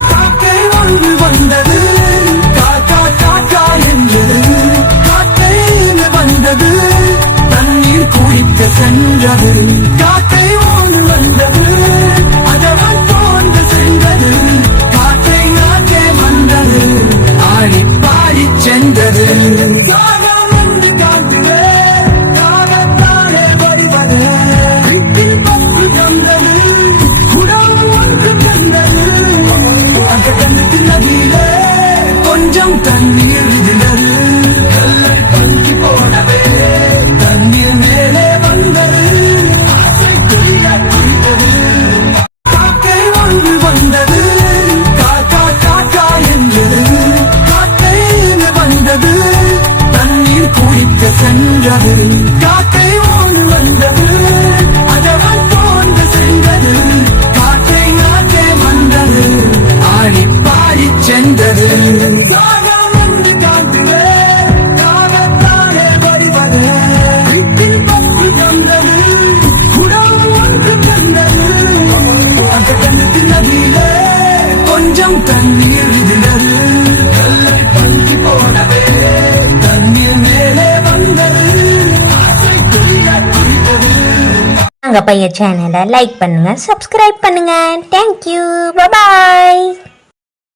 காக்கை ஒன்று வந்தது, காக்கா காக்கா என்றது. காக்கை வந்தது, தண்ணீர் குடிக்க சென்றது. காக்கை ஒன்று வந்தது, அதவன் போன்று சென்றது. காக்கை நாக்கே வந்தது, ஆடி பாடி சென்றது. கொஞ்சம் தண்ணீர் விழுந்தது, பங்கி போனவே தண்ணீர் மேலே வந்தது. காக்கை ஒன்று வந்தது, காக்கா காக்கா என்றது. காக்கை வந்தது, தண்ணீர் குடிக்க சென்றது. காக்கை ஒன்று வந்தது, அதவன் போன்று சென்றது. காக்கை நாக்கே வந்தது, ஆடி பாடி சென்றது. கொஞ்சம் தண்ணீர் விழுந்தது, பங்கி போனவே தண்ணீர் மேலே வந்தது. நாங்க பைய சேனலை லைக் பண்ணுங்க, சப்ஸ்கிரைப் பண்ணுங்க. தேங்க்யூ, பாய்.